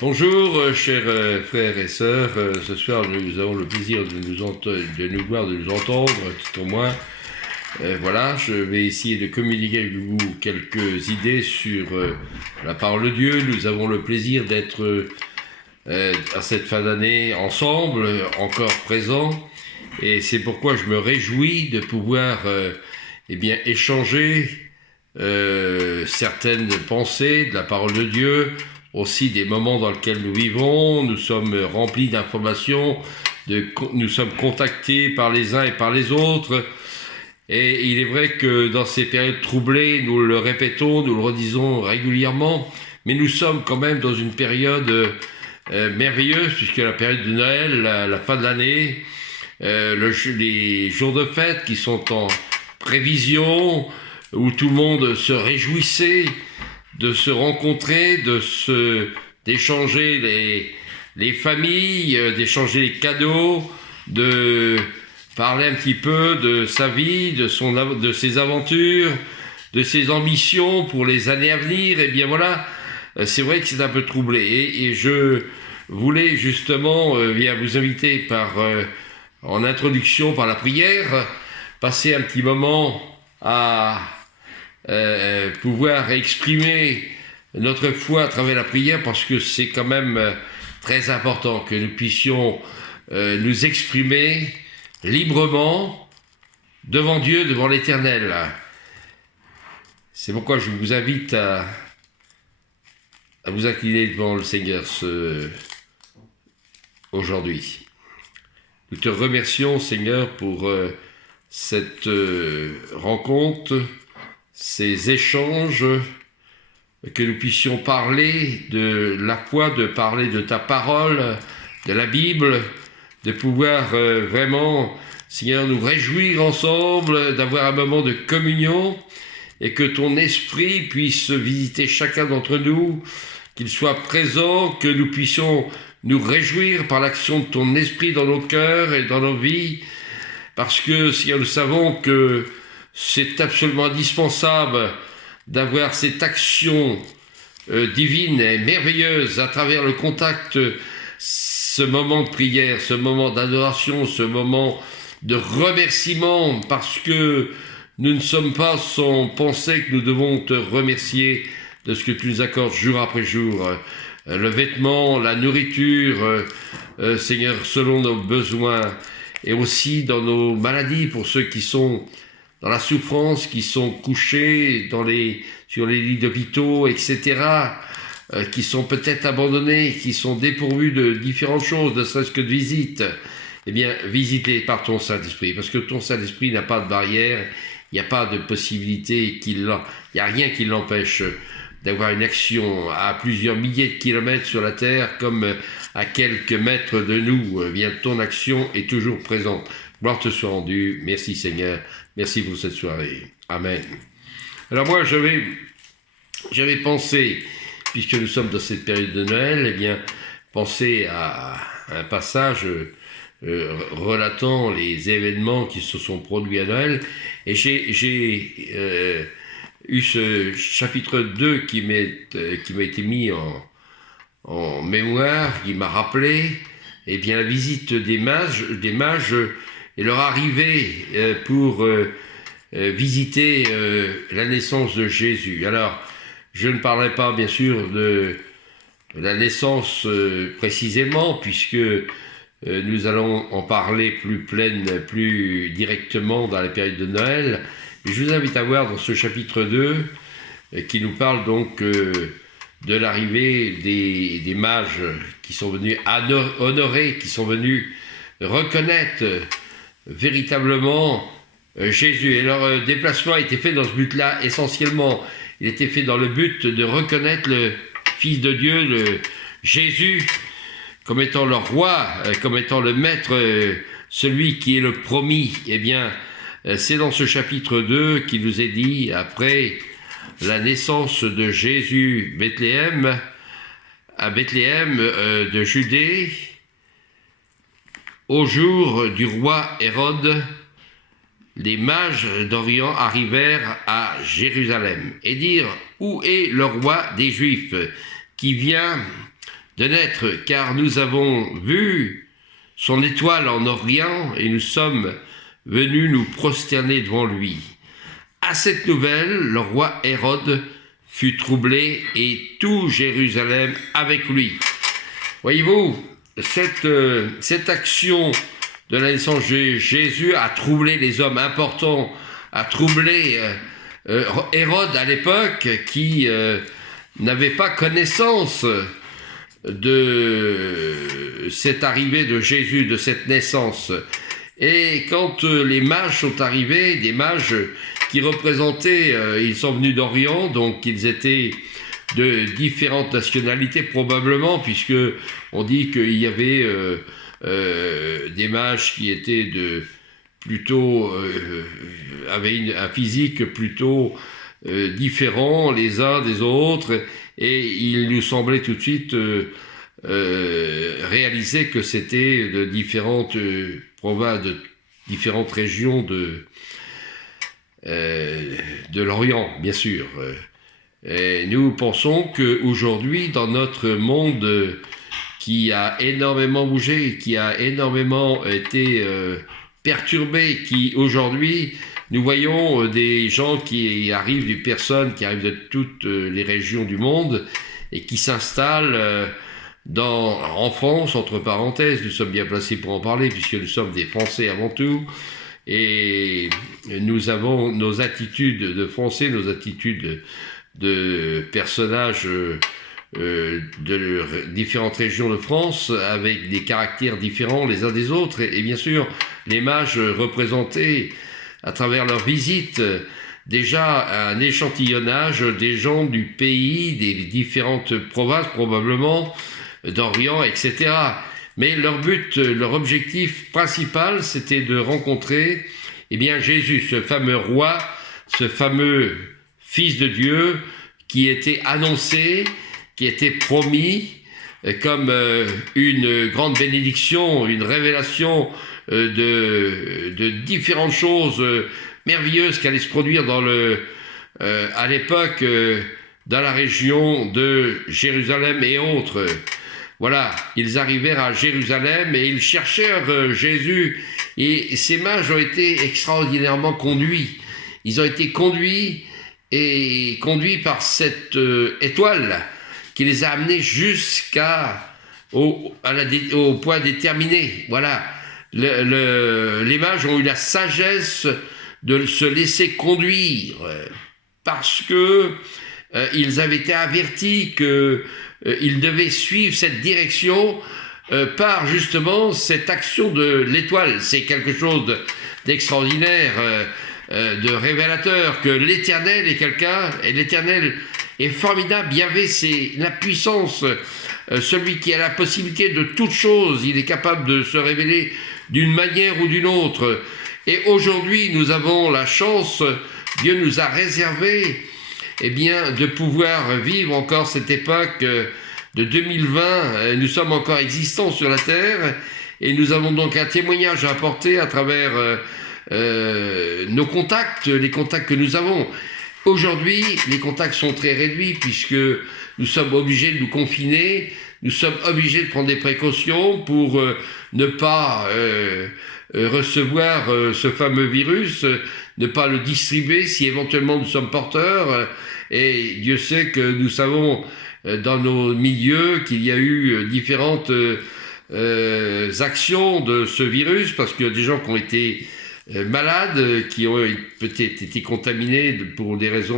Bonjour, chers frères et sœurs. Ce soir, nous avons le plaisir de nous voir, de nous entendre, tout au moins. Voilà, je vais essayer de communiquer avec vous quelques idées sur la parole de Dieu. Nous avons le plaisir d'être à cette fin d'année ensemble, encore présents. Et c'est pourquoi je me réjouis de pouvoir échanger certaines pensées de la parole de Dieu, aussi des moments dans lesquels nous vivons. Nous sommes remplis d'informations, nous sommes contactés par les uns et par les autres. Et il est vrai que dans ces périodes troublées, nous le répétons, nous le redisons régulièrement, mais nous sommes quand même dans une période merveilleuse, puisque la période de Noël, la fin de l'année, les jours de fête qui sont en prévision, où tout le monde se réjouissait de se rencontrer, d'échanger les familles, d'échanger les cadeaux, de parler un petit peu de sa vie, de ses aventures, de ses ambitions pour les années à venir. Et bien voilà, c'est vrai que c'est un peu troublé. Et je voulais justement vous inviter en introduction par la prière, passer un petit moment à pouvoir exprimer notre foi à travers la prière, parce que c'est quand même très important que nous puissions nous exprimer librement devant Dieu, devant l'Éternel. C'est pourquoi je vous invite à vous incliner devant le Seigneur aujourd'hui. Nous te remercions, Seigneur, pour cette rencontre, ces échanges, que nous puissions parler de la foi, de parler de ta parole, de la Bible, de pouvoir vraiment, Seigneur, nous réjouir ensemble, d'avoir un moment de communion, et que ton esprit puisse visiter chacun d'entre nous, qu'il soit présent, que nous puissions nous réjouir par l'action de ton esprit dans nos cœurs et dans nos vies, parce que, Seigneur, nous savons que c'est absolument indispensable d'avoir cette action divine et merveilleuse à travers le contact, ce moment de prière, ce moment d'adoration, ce moment de remerciement, parce que nous ne sommes pas sans penser que nous devons te remercier de ce que tu nous accordes jour après jour. Le vêtement, la nourriture, Seigneur, selon nos besoins, et aussi dans nos maladies, pour ceux qui sont dans la souffrance, qui sont couchés sur les lits d'hôpitaux, etc., qui sont peut-être abandonnés, qui sont dépourvus de différentes choses, ne serait-ce que de visites. Eh bien, visitez par ton Saint-Esprit, parce que ton Saint-Esprit n'a pas de barrière, il n'y a pas de possibilité, il n'y a rien qui l'empêche d'avoir une action à plusieurs milliers de kilomètres sur la terre, comme à quelques mètres de nous. Eh bien, ton action est toujours présente. Gloire te soit rendue. Merci Seigneur. Merci pour cette soirée. Amen. Alors moi, j'avais pensé, puisque nous sommes dans cette période de Noël, eh bien, penser à un passage relatant les événements qui se sont produits à Noël. Et j'ai eu ce chapitre 2 qui m'a été mis en mémoire, qui m'a rappelé la visite des mages et leur arrivée pour visiter la naissance de Jésus. Alors, je ne parlerai pas bien sûr de la naissance précisément, puisque nous allons en parler plus directement dans la période de Noël. Et je vous invite à voir dans ce chapitre 2 qui nous parle donc de l'arrivée des mages qui sont venus honorer, qui sont venus reconnaître véritablement Jésus. Et leur déplacement a été fait dans ce but-là essentiellement. Il était fait dans le but de reconnaître le Fils de Dieu, le Jésus, comme étant leur roi, comme étant le maître, celui qui est le promis. Eh bien, c'est dans ce chapitre 2 qu'il nous est dit, après la naissance de Jésus à Bethléem de Judée, au jour du roi Hérode, les mages d'Orient arrivèrent à Jérusalem et dirent: où est le roi des Juifs qui vient de naître, car nous avons vu son étoile en Orient et nous sommes venus nous prosterner devant lui. À cette nouvelle, le roi Hérode fut troublé et tout Jérusalem avec lui. Voyez-vous, cette action de la naissance de Jésus a troublé les hommes importants, a troublé Hérode à l'époque qui n'avait pas connaissance de cette arrivée de Jésus, de cette naissance. Et quand les mages sont arrivés, des mages qui représentaient, ils sont venus d'Orient, donc ils étaient de différentes nationalités probablement, puisque on dit qu'il y avait des mages qui étaient plutôt avaient un physique plutôt différent les uns des autres, et il nous semblait tout de suite réaliser que c'était de différentes provinces, de différentes régions de l'Orient, bien sûr. Et nous pensons qu'aujourd'hui, dans notre monde qui a énormément bougé, qui a énormément été perturbé, qui aujourd'hui, nous voyons des gens qui arrivent, des personnes qui arrivent de toutes les régions du monde et qui s'installent en France, entre parenthèses. Nous sommes bien placés pour en parler puisque nous sommes des Français avant tout. Et nous avons nos attitudes de Français, nos attitudes de personnages de différentes régions de France avec des caractères différents les uns des autres. Et bien sûr, les mages représentaient à travers leur visite déjà un échantillonnage des gens du pays, des différentes provinces probablement, d'Orient, etc. Mais leur but, leur objectif principal, c'était de rencontrer Jésus, ce fameux roi, ce fameux Fils de Dieu qui était annoncé, qui était promis comme une grande bénédiction, une révélation de différentes choses merveilleuses qui allaient se produire à l'époque dans la région de Jérusalem et autres. Voilà, ils arrivèrent à Jérusalem et ils cherchèrent Jésus, et ces mages ont été extraordinairement conduits. Ils ont été conduits par cette étoile qui les a amenés au point déterminé. Voilà, les mages ont eu la sagesse de se laisser conduire parce que ils avaient été avertis qu'ils devaient suivre cette direction par justement cette action de l'étoile. C'est quelque chose d'extraordinaire, de révélateur, que l'Éternel est quelqu'un, et l'Éternel est formidable. Yahvé, c'est la puissance, celui qui a la possibilité de toutes choses. Il est capable de se révéler d'une manière ou d'une autre. Et aujourd'hui, nous avons la chance, Dieu nous a réservé de pouvoir vivre encore cette époque de 2020. Nous sommes encore existants sur la terre et nous avons donc un témoignage à apporter à travers nos contacts, les contacts que nous avons. Aujourd'hui, les contacts sont très réduits puisque nous sommes obligés de nous confiner, nous sommes obligés de prendre des précautions pour ne pas recevoir ce fameux virus, ne pas le distribuer si éventuellement nous sommes porteurs. Et Dieu sait que nous savons dans nos milieux qu'il y a eu différentes actions de ce virus, parce qu'il y a des gens qui ont été malades, qui ont peut-être été contaminés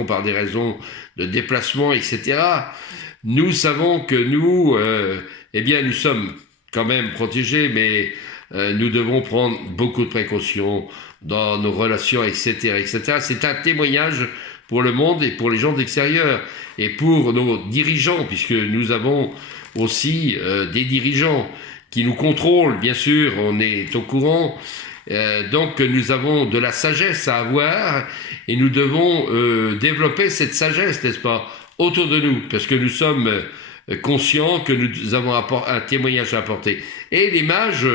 par des raisons de déplacement, etc. Nous savons que nous sommes quand même protégés, mais nous devons prendre beaucoup de précautions dans nos relations, etc., etc. C'est un témoignage pour le monde et pour les gens d'extérieur et pour nos dirigeants, puisque nous avons aussi des dirigeants qui nous contrôlent, bien sûr, on est au courant. Donc nous avons de la sagesse à avoir et nous devons développer cette sagesse, n'est-ce pas, autour de nous, parce que nous sommes conscients que nous avons un témoignage à apporter. Et les mages,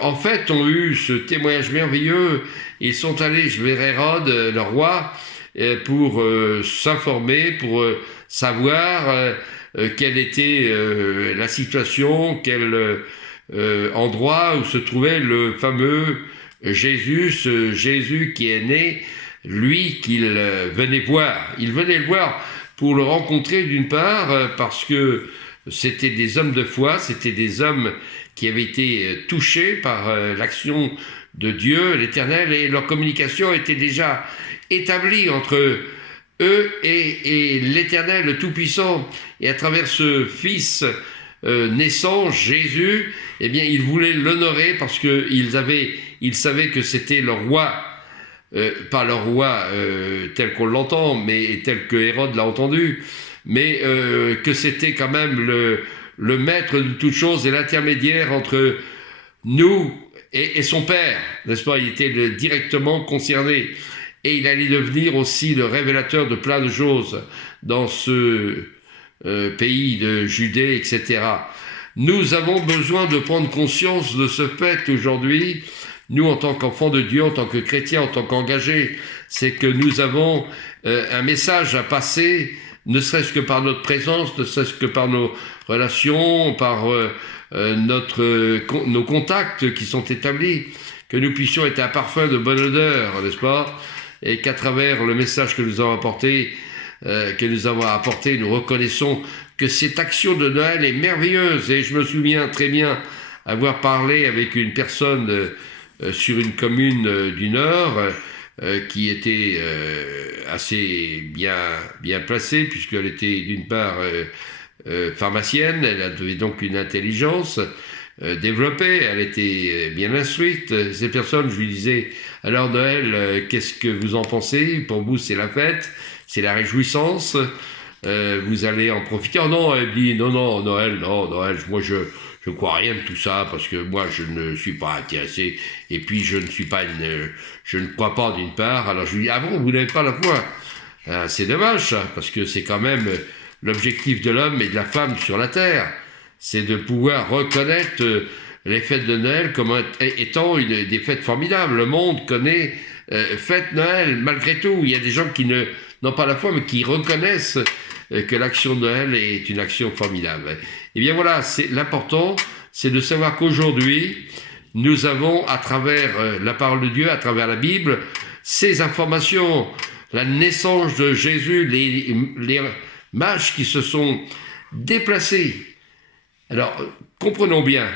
en fait, ont eu ce témoignage merveilleux. Ils sont allés vers Hérode, le roi, pour s'informer, pour savoir quelle était la situation, quel endroit où se trouvait le fameux Jésus, ce Jésus qui est né, lui qu'il venait voir. Il venait le voir pour le rencontrer d'une part, parce que c'était des hommes de foi, c'était des hommes qui avaient été touchés par l'action de Dieu, l'Éternel, et leur communication était déjà établie entre eux et l'Éternel, le Tout-Puissant. Et à travers ce Fils naissant, Jésus, eh bien, ils voulaient l'honorer parce qu'ils savaient que c'était leur roi, pas leur roi tel qu'on l'entend, mais tel que Hérode l'a entendu, mais que c'était quand même le maître de toutes choses et l'intermédiaire entre nous et son Père, n'est-ce pas? Il était directement concerné. Et il allait devenir aussi le révélateur de plein de choses dans ce pays de Judée, etc. Nous avons besoin de prendre conscience de ce fait aujourd'hui, nous en tant qu'enfants de Dieu, en tant que chrétiens, en tant qu'engagés, c'est que nous avons un message à passer, ne serait-ce que par notre présence, ne serait-ce que par nos relations, par nos contacts qui sont établis, que nous puissions être un parfum de bonne odeur, n'est-ce pas? Et qu'à travers le message que nous avons apporté, nous reconnaissons que cette action de Noël est merveilleuse. Et je me souviens très bien avoir parlé avec une personne sur une commune du Nord qui était assez bien placée, puisqu'elle était d'une part pharmacienne, elle avait donc une intelligence développée, elle était bien instruite. Ces personnes, je lui disais, alors Noël, qu'est-ce que vous en pensez? Pour vous, c'est la fête, c'est la réjouissance, vous allez en profiter. Oh non, elle dit, non, Noël, moi je ne crois rien de tout ça, parce que moi je ne suis pas intéressé, et puis je ne crois pas d'une part. Alors je lui dis, ah bon, vous n'avez pas la foi? C'est dommage ça, parce que c'est quand même l'objectif de l'homme et de la femme sur la terre, c'est de pouvoir reconnaître les fêtes de Noël comme étant des fêtes formidables. Le monde connaît fête Noël, malgré tout. Il y a des gens qui n'ont pas la foi, mais qui reconnaissent que l'action de Noël est une action formidable. Et bien voilà, l'important, c'est de savoir qu'aujourd'hui, nous avons, à travers la parole de Dieu, à travers la Bible, ces informations, la naissance de Jésus, les mages qui se sont déplacés. Alors, comprenons bien,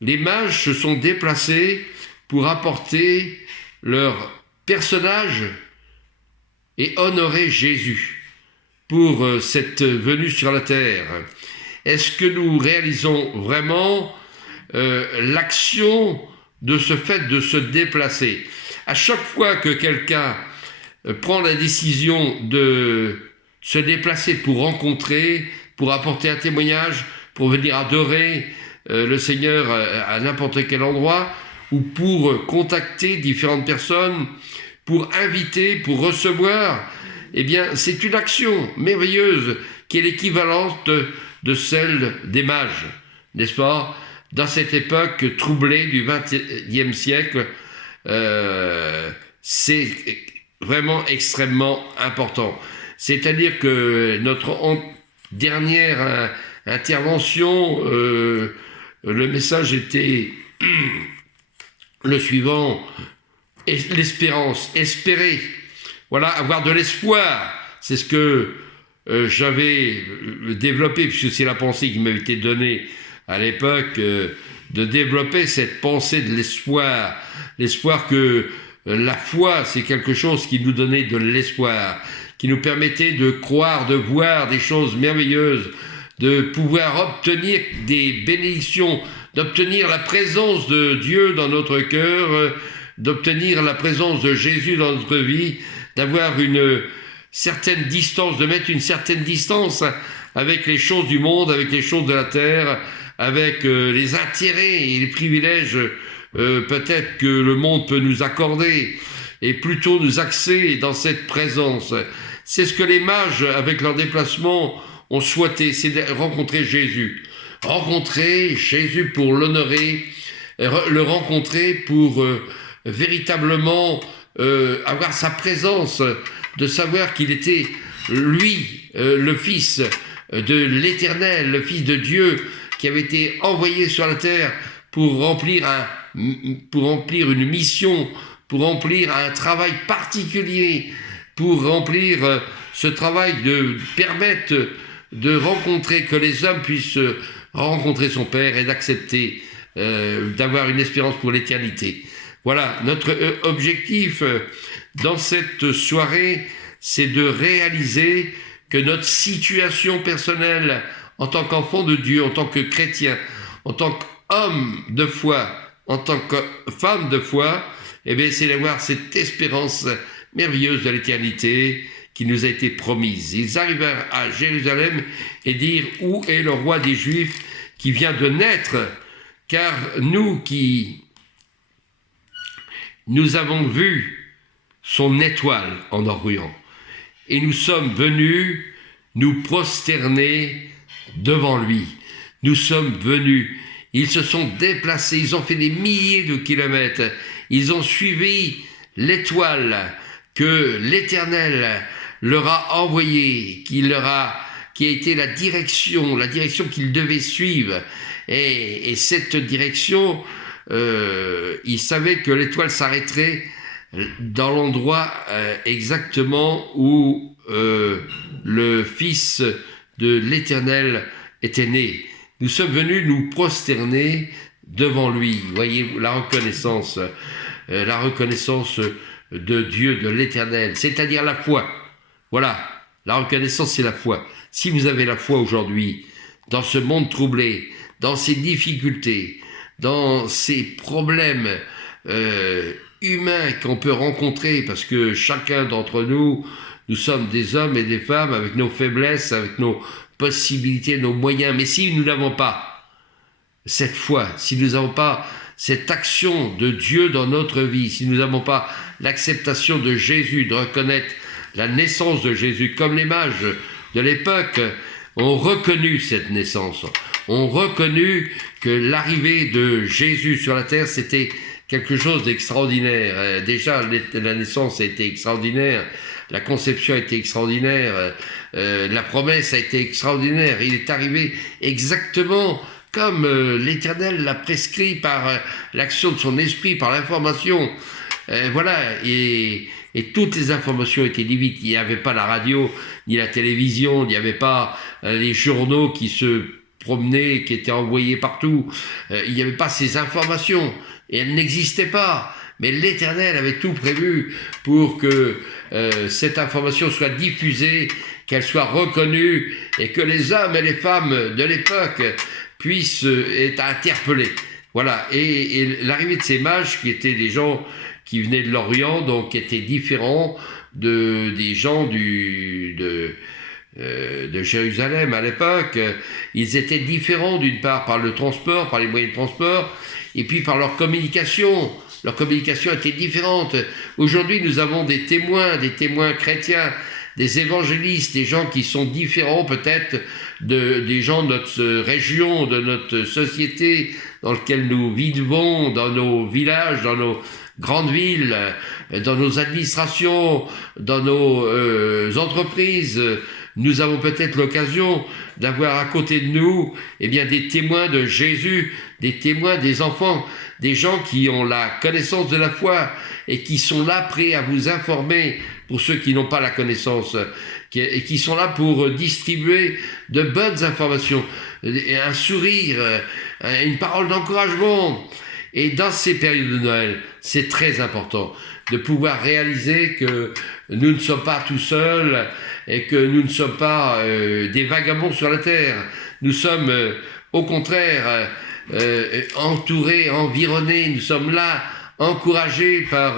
les mages se sont déplacés pour apporter leur personnage et honorer Jésus pour cette venue sur la terre. Est-ce que nous réalisons vraiment l'action de ce fait de se déplacer? À chaque fois que quelqu'un prend la décision de se déplacer pour rencontrer, pour apporter un témoignage, pour venir adorer le Seigneur à n'importe quel endroit, ou pour contacter différentes personnes, pour inviter, pour recevoir, eh bien, c'est une action merveilleuse qui est l'équivalente de celle des mages, n'est-ce pas? Dans cette époque troublée du XXe siècle, c'est vraiment extrêmement important. C'est-à-dire que notre dernière intervention, le message était le suivant: l'espérance, espérer, voilà, avoir de l'espoir. C'est ce que j'avais développé, puisque c'est la pensée qui m'avait été donnée à l'époque, de développer cette pensée de l'espoir. L'espoir que la foi, c'est quelque chose qui nous donnait de l'espoir, qui nous permettait de croire, de voir des choses merveilleuses, de pouvoir obtenir des bénédictions, d'obtenir la présence de Dieu dans notre cœur, d'obtenir la présence de Jésus dans notre vie, d'avoir une certaine distance, de mettre une certaine distance avec les choses du monde, avec les choses de la terre, avec les intérêts et les privilèges peut-être que le monde peut nous accorder, et plutôt nous axer dans cette présence. C'est ce que les mages, avec leur déplacement, ont souhaité, c'est de rencontrer Jésus. Rencontrer Jésus pour l'honorer, le rencontrer pour véritablement avoir sa présence, de savoir qu'il était, lui, le Fils de l'Éternel, le Fils de Dieu, qui avait été envoyé sur la terre pour remplir une mission, pour remplir un travail particulier, pour remplir ce travail de permettre de rencontrer, que les hommes puissent rencontrer son Père et d'accepter d'avoir une espérance pour l'éternité. Voilà, notre objectif dans cette soirée, c'est de réaliser que notre situation personnelle en tant qu'enfant de Dieu, en tant que chrétien, en tant qu'homme de foi, en tant que femme de foi, eh bien, c'est d'avoir cette espérance merveilleuse de l'éternité qui nous a été promise. Ils arrivèrent à Jérusalem et dirent: où est le roi des Juifs qui vient de naître? Car nous avons vu son étoile en Orient, et nous sommes venus nous prosterner devant lui. Nous sommes venus. Ils se sont déplacés, ils ont fait des milliers de kilomètres, ils ont suivi l'étoile que l'Éternel leur a envoyée, qui a été la direction qu'ils devaient suivre. Et cette direction, ils savaient que l'étoile s'arrêterait dans l'endroit exactement où le Fils de l'Éternel était né. Nous sommes venus nous prosterner devant lui. Voyez la reconnaissance de Dieu, de l'Éternel, c'est-à-dire la foi. Voilà, la reconnaissance, c'est la foi. Si vous avez la foi aujourd'hui, dans ce monde troublé, dans ces difficultés, dans ces problèmes humains qu'on peut rencontrer, parce que chacun d'entre nous, nous sommes des hommes et des femmes avec nos faiblesses, avec nos possibilités, nos moyens. Mais si nous n'avons pas cette foi, si nous n'avons pas cette action de Dieu dans notre vie, si nous n'avons pas l'acceptation de Jésus, de reconnaître la naissance de Jésus, comme les mages de l'époque ont reconnu cette naissance, ont reconnu que l'arrivée de Jésus sur la terre, c'était quelque chose d'extraordinaire. Déjà, la naissance a été extraordinaire, la conception a été extraordinaire, la promesse a été extraordinaire. Il est arrivé exactement comme l'Éternel l'a prescrit par l'action de son esprit, par l'information. Voilà, et toutes les informations étaient divises. Il n'y avait pas la radio, ni la télévision, il n'y avait pas les journaux qui se promenaient, qui étaient envoyés partout. Il n'y avait pas ces informations, et elles n'existaient pas. Mais l'Éternel avait tout prévu pour que cette information soit diffusée, qu'elle soit reconnue, et que les hommes et les femmes de l'époque puissent être interpellés. Voilà, et l'arrivée de ces mages, qui étaient des gens qui venaient de l'Orient, donc qui étaient différents des gens de Jérusalem à l'époque. Ils étaient différents d'une part par le transport, par les moyens de transport, et puis par leur communication. Leur communication était différente. Aujourd'hui, nous avons des témoins chrétiens, des évangélistes, des gens qui sont différents peut-être des gens de notre région, de notre société dans laquelle nous vivons, dans nos villages, dans nos grandes villes, dans nos administrations, dans nos entreprises. Nous avons peut-être l'occasion d'avoir à côté de nous des témoins de Jésus, des témoins des enfants, des gens qui ont la connaissance de la foi et qui sont là prêts à vous informer pour ceux qui n'ont pas la connaissance, et qui sont là pour distribuer de bonnes informations, un sourire, une parole d'encouragement. Et dans ces périodes de Noël, c'est très important de pouvoir réaliser que nous ne sommes pas tout seuls et que nous ne sommes pas des vagabonds sur la terre. Nous sommes au contraire entourés, environnés, nous sommes là, encouragés par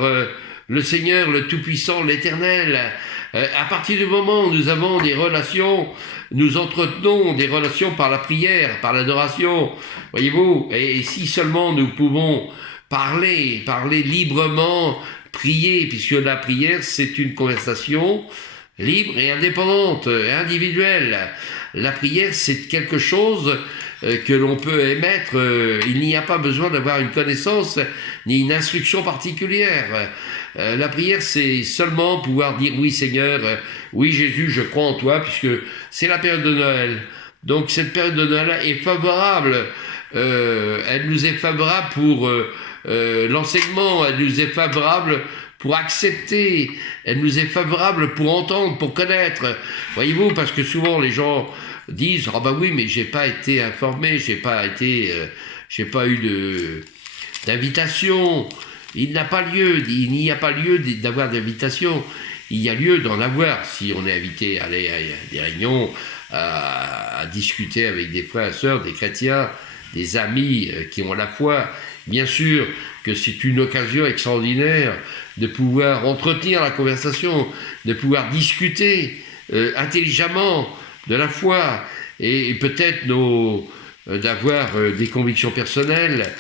le Seigneur, le Tout-Puissant, l'Éternel. À partir du moment où nous avons des relations, nous entretenons des relations par la prière, par l'adoration, voyez-vous, et si seulement nous pouvons parler librement, prier, puisque la prière, c'est une conversation libre et indépendante, individuelle. La prière, c'est quelque chose que l'on peut émettre. Il n'y a pas besoin d'avoir une connaissance ni une instruction particulière. La prière, c'est seulement pouvoir dire oui Seigneur, oui Jésus, je crois en toi, puisque c'est la période de Noël. Donc cette période de Noël est favorable. Elle nous est favorable pour l'enseignement, elle nous est favorable pour accepter, elle nous est favorable pour entendre, pour connaître. Voyez-vous, parce que souvent les gens disent « Ah bah oui, mais j'ai pas été informé, j'ai pas eu d'invitation. » Il n'y a pas lieu d'avoir d'invitation. Il y a lieu d'en avoir si on est invité à aller à des réunions, à discuter avec des frères et sœurs, des chrétiens, des amis qui ont la foi. Bien sûr que c'est une occasion extraordinaire de pouvoir entretenir la conversation, de pouvoir discuter intelligemment de la foi et peut-être d'avoir des convictions personnelles.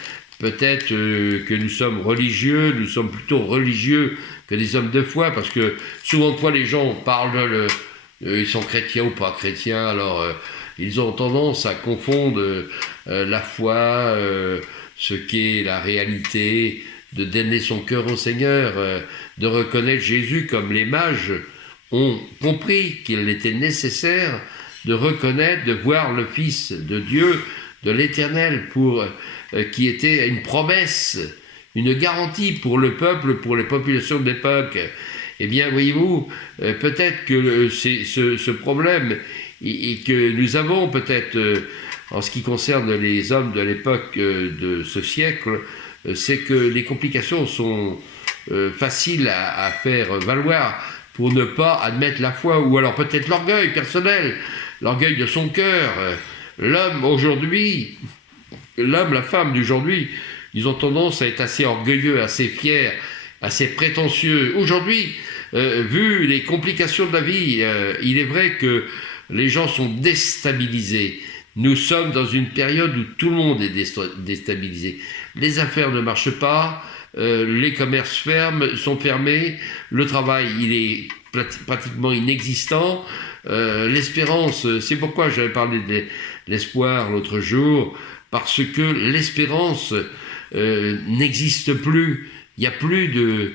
Peut-être que nous sommes religieux, nous sommes plutôt religieux que des hommes de foi, parce que souvent de fois les gens parlent, ils sont chrétiens ou pas chrétiens, alors ils ont tendance à confondre la foi, ce qu'est la réalité, de donner son cœur au Seigneur, de reconnaître Jésus comme les mages ont compris qu'il était nécessaire de reconnaître, de voir le Fils de Dieu, de l'Éternel, qui était une promesse, une garantie pour le peuple, pour les populations de l'époque. Eh bien, voyez-vous, peut-être que ce problème et que nous avons peut-être en ce qui concerne les hommes de l'époque de ce siècle, c'est que les complications sont faciles à faire valoir pour ne pas admettre la foi, ou alors peut-être l'orgueil personnel, l'orgueil de son cœur. L'homme aujourd'hui, la femme d'aujourd'hui, ils ont tendance à être assez orgueilleux, assez fiers, assez prétentieux. Aujourd'hui, vu les complications de la vie, il est vrai que les gens sont déstabilisés. Nous sommes dans une période où tout le monde est déstabilisé. Les affaires ne marchent pas, les commerces sont fermés, le travail il est pratiquement inexistant, l'espérance, c'est pourquoi j'avais parlé de l'espoir l'autre jour, parce que l'espérance n'existe plus. Il n'y a plus de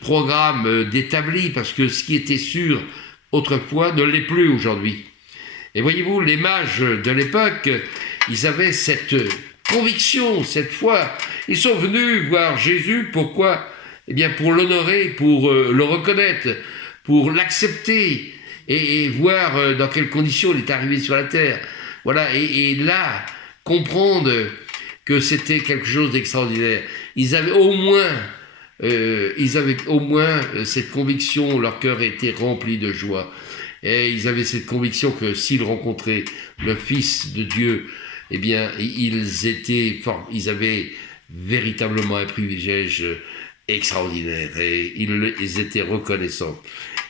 programme d'établi, parce que ce qui était sûr autrefois ne l'est plus aujourd'hui. Et voyez-vous, les mages de l'époque, ils avaient cette conviction, cette foi. Ils sont venus voir Jésus, pourquoi ? Eh bien, pour l'honorer, pour le reconnaître, pour l'accepter et voir dans quelles conditions il est arrivé sur la terre. Voilà, et là, comprendre que c'était quelque chose d'extraordinaire. Ils avaient au moins cette conviction, leur cœur était rempli de joie. Et ils avaient cette conviction que s'ils rencontraient le Fils de Dieu, eh bien, ils avaient véritablement un privilège extraordinaire et ils étaient reconnaissants.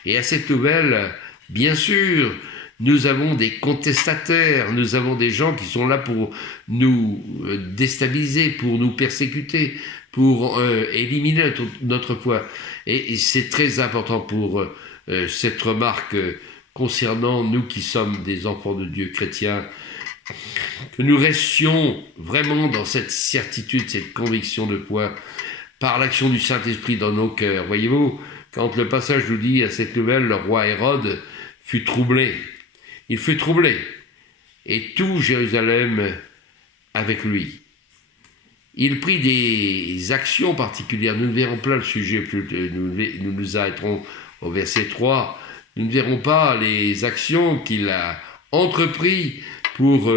Et à cette nouvelle, bien sûr, nous avons des contestataires, nous avons des gens qui sont là pour nous déstabiliser, pour nous persécuter, pour éliminer notre foi. Et c'est très important pour cette remarque concernant nous qui sommes des enfants de Dieu chrétiens, que nous restions vraiment dans cette certitude, cette conviction de foi, par l'action du Saint-Esprit dans nos cœurs. Voyez-vous, quand le passage nous dit à cette nouvelle, le roi Hérode fut troublé. Il fut troublé, et tout Jérusalem avec lui. Il prit des actions particulières. Nous ne verrons pas le sujet, nous nous arrêterons au verset 3. Nous ne verrons pas les actions qu'il a entreprises pour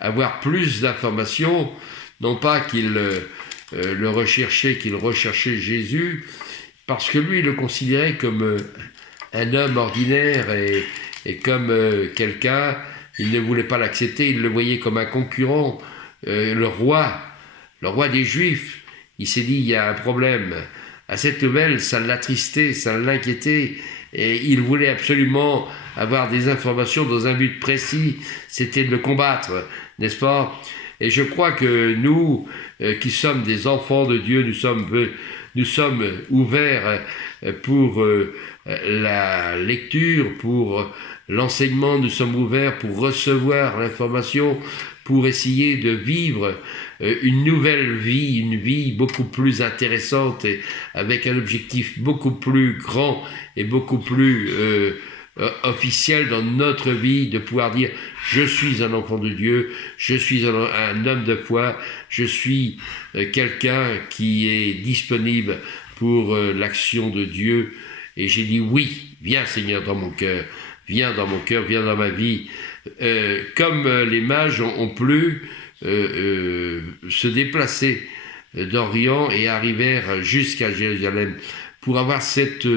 avoir plus d'informations, non pas qu'il recherchait Jésus, parce que lui, il le considérait comme un homme ordinaire et comme quelqu'un, il ne voulait pas l'accepter, il le voyait comme un concurrent, le roi des Juifs. Il s'est dit, il y a un problème. À cette nouvelle, ça l'attristait, ça l'inquiétait, et il voulait absolument avoir des informations dans un but précis, c'était de le combattre, n'est-ce pas ? Et je crois que nous, qui sommes des enfants de Dieu, nous sommes nous sommes ouverts pour la lecture, pour l'enseignement, nous sommes ouverts pour recevoir l'information, pour essayer de vivre une nouvelle vie, une vie beaucoup plus intéressante et avec un objectif beaucoup plus grand et beaucoup plus officiel dans notre vie, de pouvoir dire je suis un enfant de Dieu, je suis un homme de foi, je suis quelqu'un qui est disponible pour l'action de Dieu. Et j'ai dit oui, viens Seigneur dans mon cœur, viens dans mon cœur, viens dans ma vie. Comme les mages ont pu se déplacer d'Orient et arrivèrent jusqu'à Jérusalem pour avoir cette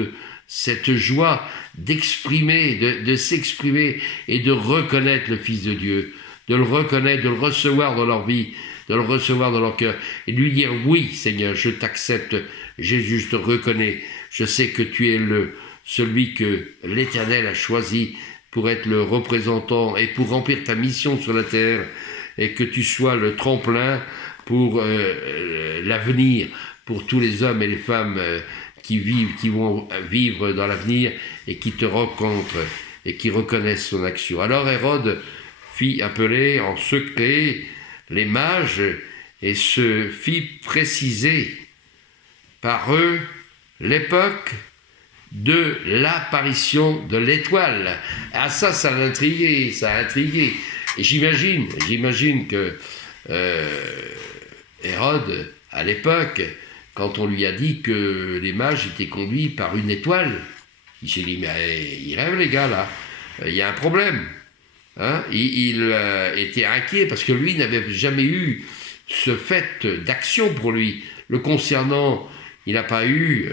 joie d'exprimer, de s'exprimer et de reconnaître le Fils de Dieu, de le reconnaître, de le recevoir dans leur vie, de le recevoir dans leur cœur et de lui dire oui Seigneur, je t'accepte, Jésus, je te reconnais, je sais que tu es celui que l'Éternel a choisi pour être le représentant et pour remplir ta mission sur la terre, et que tu sois le tremplin pour l'avenir, pour tous les hommes et les femmes qui vont vivre dans l'avenir et qui te rencontrent et qui reconnaissent son action. Alors Hérode fit appeler en secret les mages et se fit préciser par eux l'époque de l'apparition de l'étoile. Ah ça a intrigué, Et j'imagine que Hérode, à l'époque, quand on lui a dit que les mages étaient conduits par une étoile, il s'est dit, mais ils rêvent les gars là, il y a un problème. Hein, il était inquiet parce que lui n'avait jamais eu ce fait d'action pour lui. Le concernant, il n'a pas eu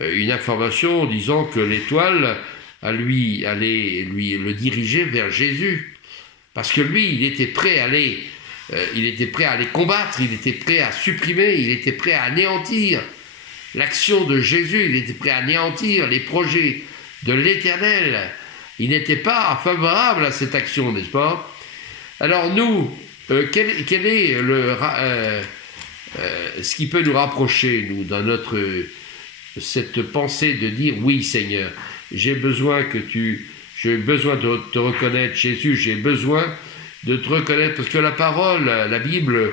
une information disant que l'étoile allait le diriger vers Jésus. Parce que lui, il était prêt à aller combattre, il était prêt à supprimer, il était prêt à anéantir l'action de Jésus, il était prêt à anéantir les projets de l'Éternel. Il n'était pas favorable à cette action, n'est-ce pas? Alors nous, quel est ce qui peut nous rapprocher, nous, dans cette pensée de dire oui Seigneur, j'ai besoin de te reconnaître Jésus, j'ai besoin de te reconnaître, parce que la parole, la Bible,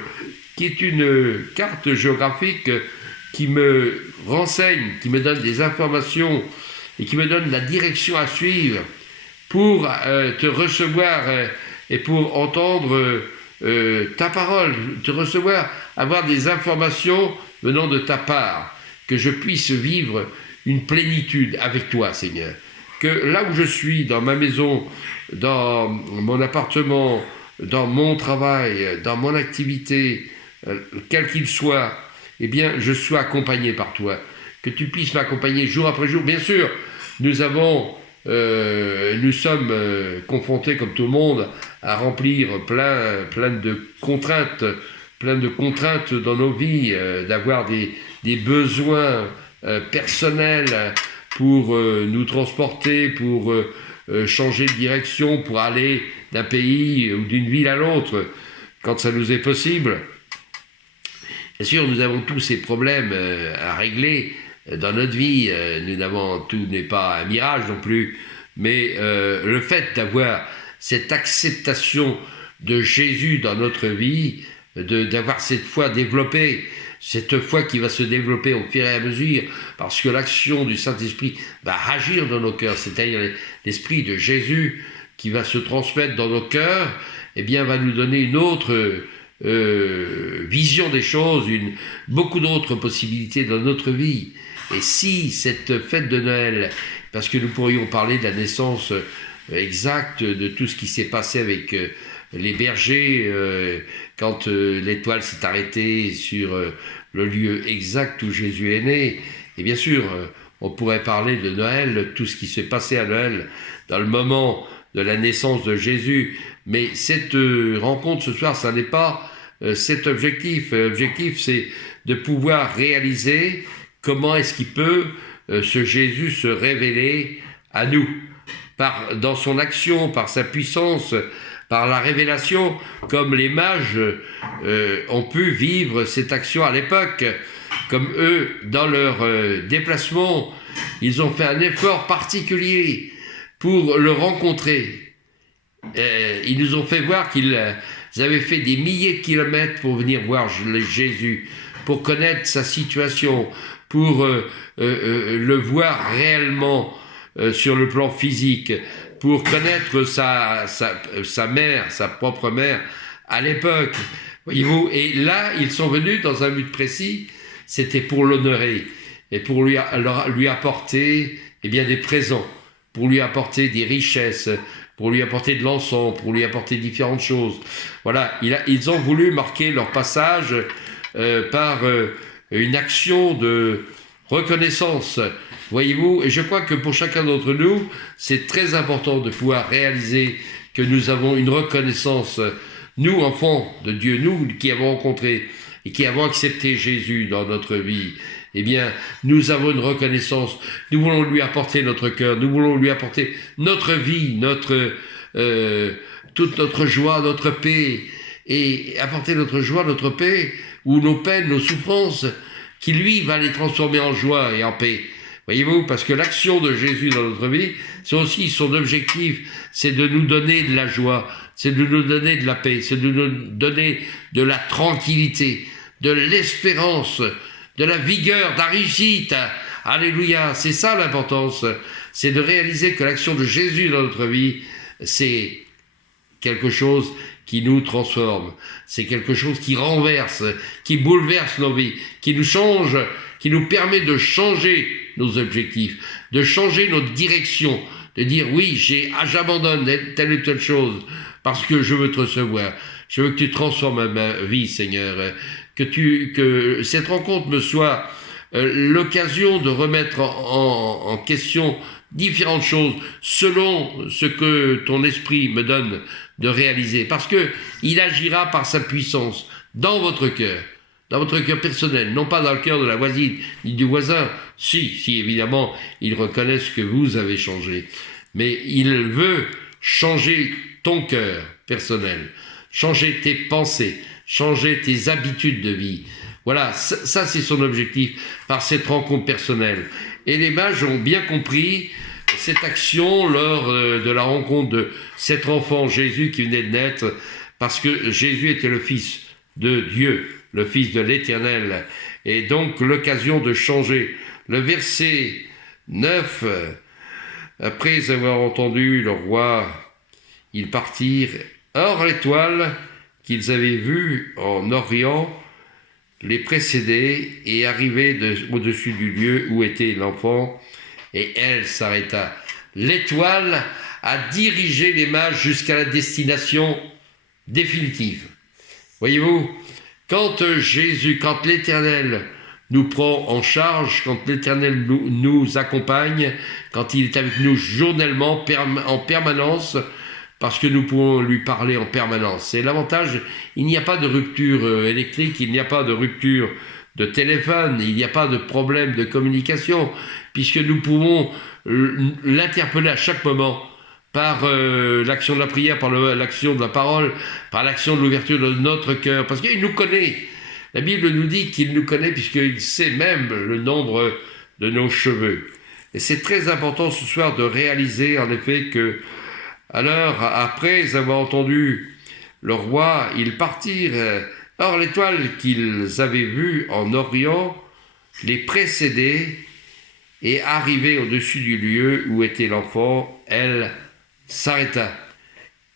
qui est une carte géographique qui me renseigne, qui me donne des informations et qui me donne la direction à suivre pour te recevoir et pour entendre ta parole, te recevoir, avoir des informations venant de ta part, que je puisse vivre une plénitude avec toi, Seigneur. Que là où je suis, dans ma maison, dans mon appartement, dans mon travail, dans mon activité, quel qu'il soit, eh bien, je sois accompagné par toi. Que tu puisses m'accompagner jour après jour. Bien sûr, nous sommes confrontés, comme tout le monde, à remplir plein de contraintes dans nos vies, d'avoir des besoins personnels pour nous transporter, pour changer de direction, pour aller d'un pays ou d'une ville à l'autre, quand ça nous est possible. Bien sûr, nous avons tous ces problèmes à régler dans notre vie. Tout n'est pas un mirage non plus, mais le fait d'avoir cette acceptation de Jésus dans notre vie, d'avoir cette foi développée, cette foi qui va se développer au fur et à mesure, parce que l'action du Saint-Esprit va agir dans nos cœurs, c'est-à-dire l'Esprit de Jésus qui va se transmettre dans nos cœurs, eh bien, va nous donner une autre vision des choses, beaucoup d'autres possibilités dans notre vie. Et si cette fête de Noël, parce que nous pourrions parler de la naissance exacte de tout ce qui s'est passé avec les bergers, quand l'étoile s'est arrêtée sur le lieu exact où Jésus est né, et bien sûr, on pourrait parler de Noël, tout ce qui s'est passé à Noël, dans le moment de la naissance de Jésus, mais cette rencontre ce soir, ça n'est pas cet objectif. L'objectif, c'est de pouvoir réaliser comment est-ce qu'il peut, ce Jésus, se révéler à nous. dans son action, par sa puissance, par la révélation, comme les mages ont pu vivre cette action à l'époque, comme eux, dans leur déplacement, ils ont fait un effort particulier pour le rencontrer. Ils nous ont fait voir qu'ils avaient fait des milliers de kilomètres pour venir voir Jésus, pour connaître sa situation, pour le voir réellement sur le plan physique, pour connaître sa mère, sa propre mère, à l'époque. Voyez-vous, et là, ils sont venus dans un but précis, c'était pour l'honorer, et pour lui apporter des présents, pour lui apporter des richesses, pour lui apporter de l'encens, pour lui apporter différentes choses. Voilà, ils ont voulu marquer leur passage par une action de reconnaissance. Voyez-vous, et je crois que pour chacun d'entre nous, c'est très important de pouvoir réaliser que nous avons une reconnaissance, nous, enfants de Dieu, nous qui avons rencontré et qui avons accepté Jésus dans notre vie. Eh bien, nous avons une reconnaissance, nous voulons lui apporter notre cœur, nous voulons lui apporter notre vie, toute notre joie, notre paix, et apporter notre joie, notre paix, ou nos peines, nos souffrances, qui lui va les transformer en joie et en paix. Voyez-vous, parce que l'action de Jésus dans notre vie, c'est aussi son objectif, c'est de nous donner de la joie, c'est de nous donner de la paix, c'est de nous donner de la tranquillité, de l'espérance, de la vigueur, de la réussite. Alléluia, c'est ça l'importance, c'est de réaliser que l'action de Jésus dans notre vie, c'est quelque chose qui nous transforme, c'est quelque chose qui renverse, qui bouleverse nos vies, qui nous change, qui nous permet de changer nos objectifs, de changer notre direction, de dire oui, j'abandonne telle ou telle chose parce que je veux te recevoir, je veux que tu transformes ma vie, Seigneur, que cette rencontre me soit l'occasion de remettre en question différentes choses selon ce que ton esprit me donne de réaliser, parce que il agira par sa puissance dans votre cœur personnel, non pas dans le cœur de la voisine ni du voisin. Si évidemment ils reconnaissent que vous avez changé, mais il veut changer ton cœur personnel, changer tes pensées, changer tes habitudes de vie. Voilà, ça c'est son objectif par cette rencontre personnelle. Et les mages ont bien compris cette action lors de la rencontre de cet enfant Jésus qui venait de naître, parce que Jésus était le Fils de Dieu, le Fils de l'Éternel, et donc l'occasion de changer. Le verset 9, après avoir entendu le roi, ils partirent. Or l'étoile qu'ils avaient vue en Orient les précédait et arrivait au-dessus du lieu où était l'enfant, et elle s'arrêta. L'étoile a dirigé les mages jusqu'à la destination définitive. Voyez-vous, quand l'Éternel nous prend en charge, quand l'Éternel nous accompagne, quand il est avec nous journellement, en permanence, parce que nous pouvons lui parler en permanence. C'est l'avantage, il n'y a pas de rupture électrique, il n'y a pas de rupture de téléphone, il n'y a pas de problème de communication, puisque nous pouvons l'interpeller à chaque moment par l'action de la prière, par l'action de la parole, par l'action de l'ouverture de notre cœur, parce qu'il nous connaît. La Bible nous dit qu'il nous connaît puisqu'il sait même le nombre de nos cheveux. Et c'est très important ce soir de réaliser en effet que, alors, après avoir entendu le roi, ils partirent. Or, l'étoile qu'ils avaient vue en Orient les précédait et arrivait au-dessus du lieu où était l'enfant, elle s'arrêta.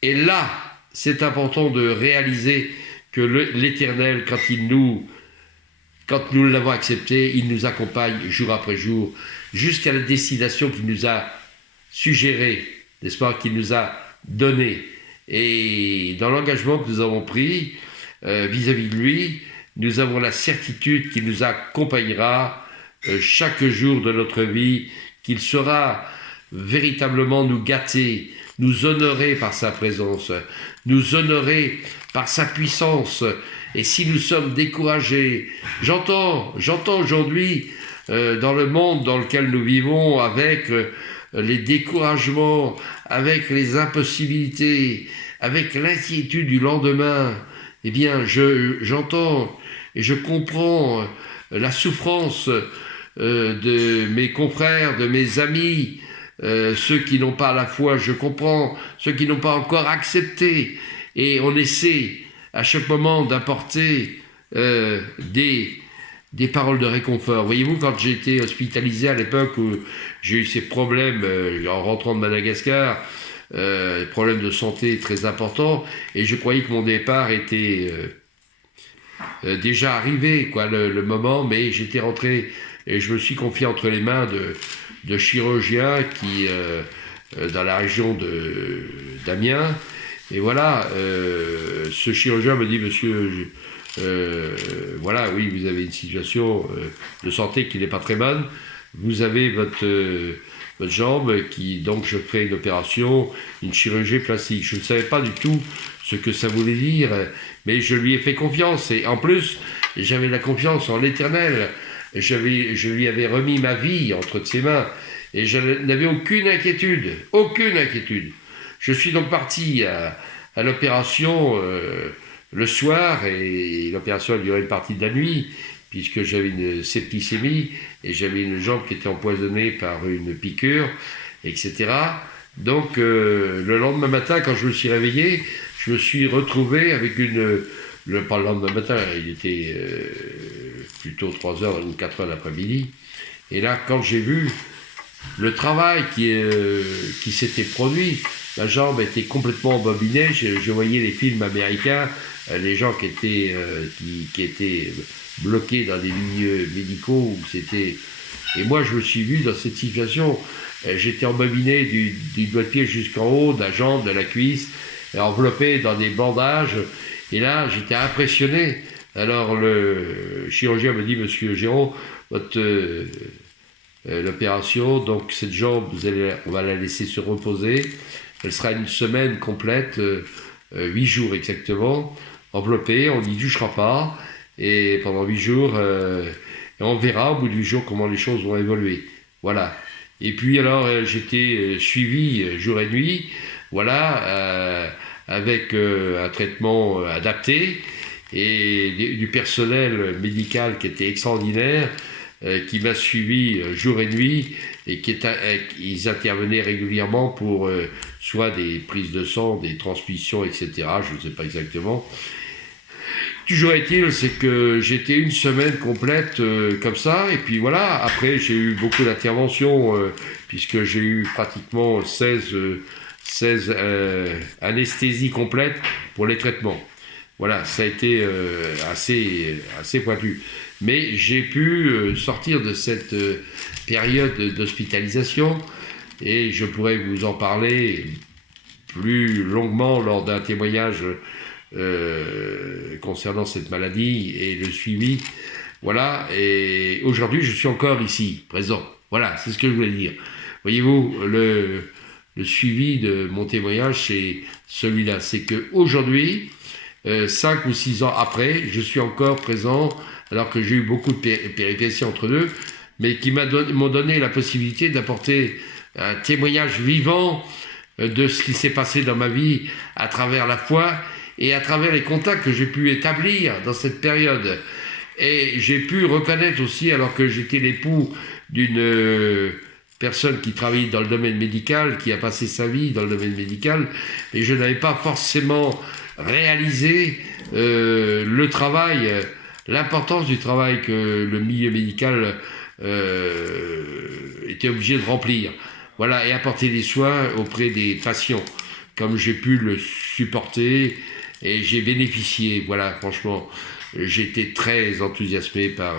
Et là, c'est important de réaliser que l'Éternel, quand nous l'avons accepté, il nous accompagne jour après jour jusqu'à la destination qu'il nous a suggérée, n'est-ce pas, qu'il nous a donnée. Et dans l'engagement que nous avons pris vis-à-vis de lui, nous avons la certitude qu'il nous accompagnera chaque jour de notre vie, qu'il saura véritablement nous gâter, nous honorer par sa présence, nous honorer par sa puissance. Et si nous sommes découragés, j'entends aujourd'hui dans le monde dans lequel nous vivons, avec les découragements, avec les impossibilités, avec l'inquiétude du lendemain, eh bien, j'entends et je comprends la souffrance de mes confrères, de mes amis, ceux qui n'ont pas la foi, je comprends, ceux qui n'ont pas encore accepté. Et on essaie à chaque moment d'apporter des paroles de réconfort. Voyez-vous, quand j'ai été hospitalisé à l'époque où j'ai eu ces problèmes en rentrant de Madagascar, problèmes de santé très importants, et je croyais que mon départ était déjà arrivé, quoi, le moment, mais j'étais rentré et je me suis confié entre les mains de chirurgiens qui, dans la région d'Amiens, et voilà, ce chirurgien me dit, monsieur, voilà, oui, vous avez une situation de santé qui n'est pas très bonne, vous avez votre jambe donc je ferai une opération, une chirurgie plastique. Je ne savais pas du tout ce que ça voulait dire, mais je lui ai fait confiance, et en plus, j'avais la confiance en l'Éternel. Je lui avais remis ma vie entre ses mains, et je n'avais aucune inquiétude, aucune inquiétude. Je suis donc parti à l'opération le soir, et l'opération a duré une partie de la nuit, puisque j'avais une septicémie, et j'avais une jambe qui était empoisonnée par une piqûre, etc. Donc le lendemain matin, quand je me suis réveillé, je me suis retrouvé avec pas le lendemain matin, il était plutôt 3h ou 4h l'après-midi, et là, quand j'ai vu le travail qui s'était produit, la jambe était complètement embobinée, je voyais les films américains, les gens qui étaient bloqués dans des milieux médicaux où c'était... Et moi, je me suis vu dans cette situation. J'étais embobiné du doigt de pied jusqu'en haut, de la jambe, de la cuisse, enveloppé dans des bandages. Et là, j'étais impressionné. Alors, le chirurgien me dit, monsieur Géraud, l'opération, donc cette jambe, on va la laisser se reposer. Elle sera une semaine complète, 8 jours exactement, enveloppée, on n'y touchera pas. Et pendant 8 jours, et on verra au bout de 8 jours comment les choses vont évoluer. Voilà. Et puis alors, j'étais suivi jour et nuit, voilà, avec un traitement adapté, et du personnel médical qui était extraordinaire, qui m'a suivi jour et nuit, et ils intervenaient régulièrement pour soit des prises de sang, des transmissions, etc. Je ne sais pas exactement. Toujours est-il, c'est que j'étais une semaine complète comme ça, et puis voilà, après j'ai eu beaucoup d'interventions, puisque j'ai eu pratiquement 16 anesthésies complètes pour les traitements. Voilà, ça a été assez pointu. Mais j'ai pu sortir de cette période d'hospitalisation, et je pourrais vous en parler plus longuement lors d'un témoignage concernant cette maladie et le suivi. Voilà, et aujourd'hui je suis encore ici, présent. Voilà, c'est ce que je voulais dire. Voyez-vous, le suivi de mon témoignage, c'est celui-là. C'est qu'aujourd'hui, 5 ou 6 ans après, je suis encore présent, alors que j'ai eu beaucoup de péripéties entre deux, mais qui m'ont donné la possibilité d'apporter un témoignage vivant de ce qui s'est passé dans ma vie à travers la foi et à travers les contacts que j'ai pu établir dans cette période. Et j'ai pu reconnaître aussi, alors que j'étais l'époux d'une personne qui travaillait dans le domaine médical, qui a passé sa vie dans le domaine médical, et je n'avais pas forcément réalisé le travail, l'importance du travail que le milieu médical était obligé de remplir. Voilà, et apporter des soins auprès des patients, comme j'ai pu le supporter, et j'ai bénéficié. Voilà, franchement, j'étais très enthousiasmé par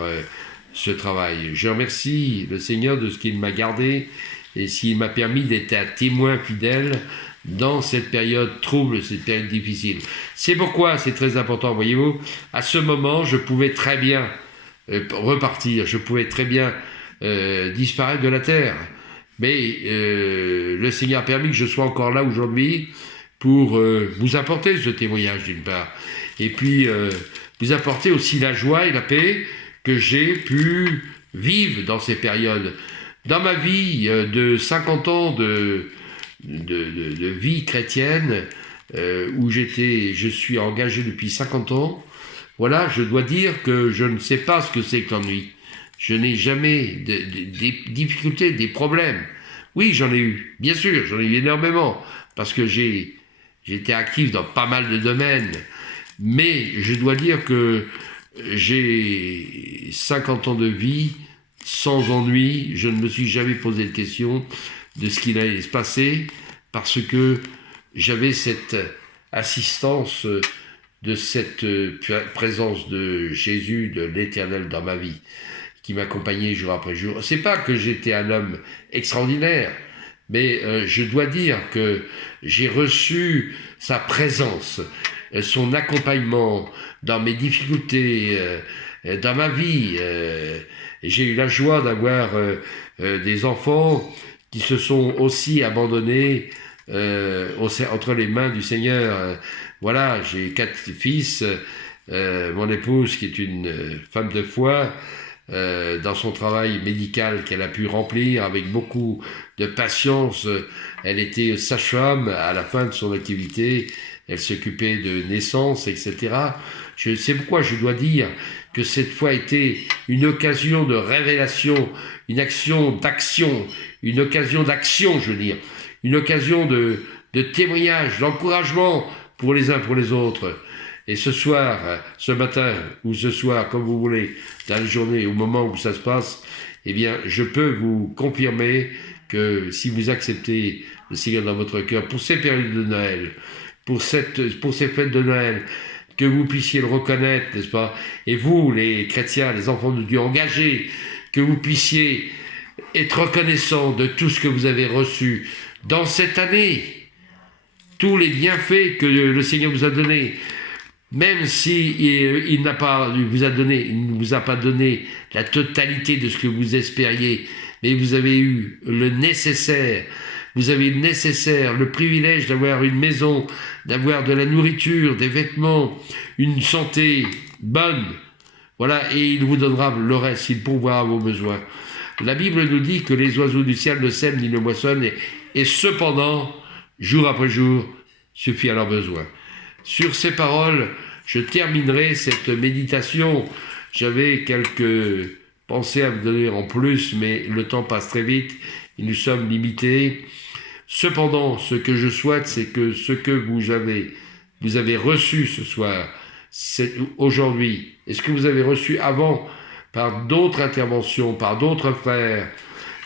ce travail. Je remercie le Seigneur de ce qu'il m'a gardé, et s'il m'a permis d'être un témoin fidèle dans cette période trouble, cette période difficile. C'est pourquoi c'est très important, voyez-vous, à ce moment, je pouvais très bien repartir, je pouvais très bien disparaître de la terre. Mais le Seigneur a permis que je sois encore là aujourd'hui pour vous apporter ce témoignage d'une part, et puis vous apporter aussi la joie et la paix que j'ai pu vivre dans ces périodes. Dans ma vie de 50 ans de vie chrétienne, où je suis engagé depuis 50 ans, voilà, je dois dire que je ne sais pas ce que c'est que l'ennui. Je n'ai jamais des difficultés, des problèmes. Oui, j'en ai eu, bien sûr, j'en ai eu énormément, parce que j'ai été actif dans pas mal de domaines, mais je dois dire que j'ai 50 ans de vie, sans ennui, je ne me suis jamais posé de question de ce qu'il allait se passer, parce que j'avais cette assistance de cette présence de Jésus, de l'Éternel dans ma vie, qui m'accompagnait jour après jour. C'est pas que j'étais un homme extraordinaire, mais je dois dire que j'ai reçu sa présence, son accompagnement dans mes difficultés, dans ma vie. J'ai eu la joie d'avoir des enfants qui se sont aussi abandonnés entre les mains du Seigneur. Voilà, j'ai 4 fils, mon épouse qui est une femme de foi, dans son travail médical qu'elle a pu remplir avec beaucoup de patience. Elle était sage-femme à la fin de son activité, elle s'occupait de naissance, etc. C'est pourquoi je dois dire que cette foi a été une occasion de révélation, une occasion d'action, je veux dire, une occasion de témoignage, d'encouragement pour les uns pour les autres. Et ce soir, ce matin, ou ce soir, comme vous voulez, dans la journée, au moment où ça se passe, eh bien, je peux vous confirmer que si vous acceptez le Seigneur dans votre cœur, pour ces périodes de Noël, pour ces fêtes de Noël, que vous puissiez le reconnaître, n'est-ce pas? Et vous, les chrétiens, les enfants de Dieu engagés, que vous puissiez être reconnaissants de tout ce que vous avez reçu dans cette année, tous les bienfaits que le Seigneur vous a donnés, même si il ne vous a pas donné la totalité de ce que vous espériez, mais vous avez eu le nécessaire. Vous avez le nécessaire, le privilège d'avoir une maison, d'avoir de la nourriture, des vêtements, une santé bonne. Voilà, et il vous donnera le reste, il pourvoira vos besoins. La Bible nous dit que les oiseaux du ciel ne sèment ni ne moissonnent, et cependant, jour après jour, suffit à leurs besoins. Sur ces paroles, je terminerai cette méditation. J'avais quelques pensées à vous donner en plus, mais le temps passe très vite et nous sommes limités. Cependant, ce que je souhaite, c'est que ce que vous avez reçu ce soir, aujourd'hui, et ce que vous avez reçu avant par d'autres interventions, par d'autres frères,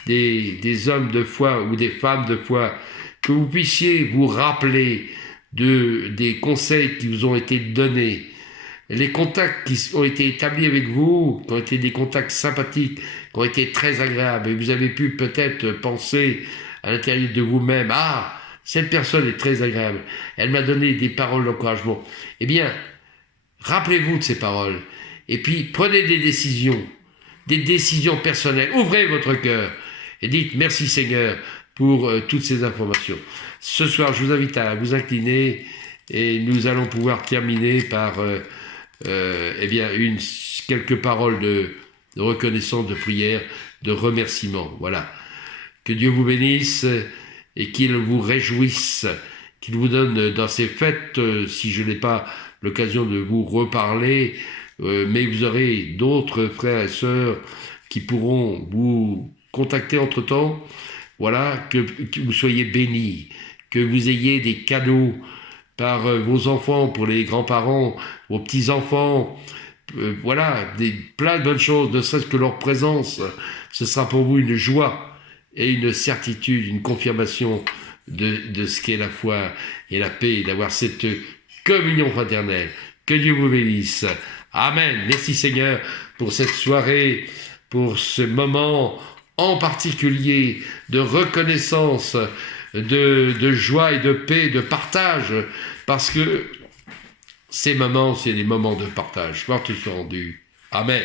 des hommes de foi ou des femmes de foi, que vous puissiez vous rappeler des conseils qui vous ont été donnés, les contacts qui ont été établis avec vous, qui ont été des contacts sympathiques, qui ont été très agréables, et vous avez pu peut-être penser à l'intérieur de vous-même, ah, cette personne est très agréable, elle m'a donné des paroles d'encouragement. Eh bien, rappelez-vous de ces paroles, et puis prenez des décisions personnelles, ouvrez votre cœur, et dites merci Seigneur pour toutes ces informations. Ce soir, je vous invite à vous incliner et nous allons pouvoir terminer par eh bien, quelques paroles de reconnaissance, de prière, de remerciement. Voilà. Que Dieu vous bénisse et qu'il vous réjouisse, qu'il vous donne dans ces fêtes, si je n'ai pas l'occasion de vous reparler, mais vous aurez d'autres frères et sœurs qui pourront vous contacter entre-temps. Voilà, que vous soyez bénis, que vous ayez des cadeaux par vos enfants, pour les grands-parents, vos petits-enfants, voilà, plein de bonnes choses, ne serait-ce que leur présence, ce sera pour vous une joie et une certitude, une confirmation de ce qu'est la foi et la paix, d'avoir cette communion fraternelle. Que Dieu vous bénisse. Amen. Merci Seigneur pour cette soirée, pour ce moment en particulier de reconnaissance, de joie et de paix, de partage, parce que ces moments, c'est des moments de partage. Gloire te soit rendue. Amen.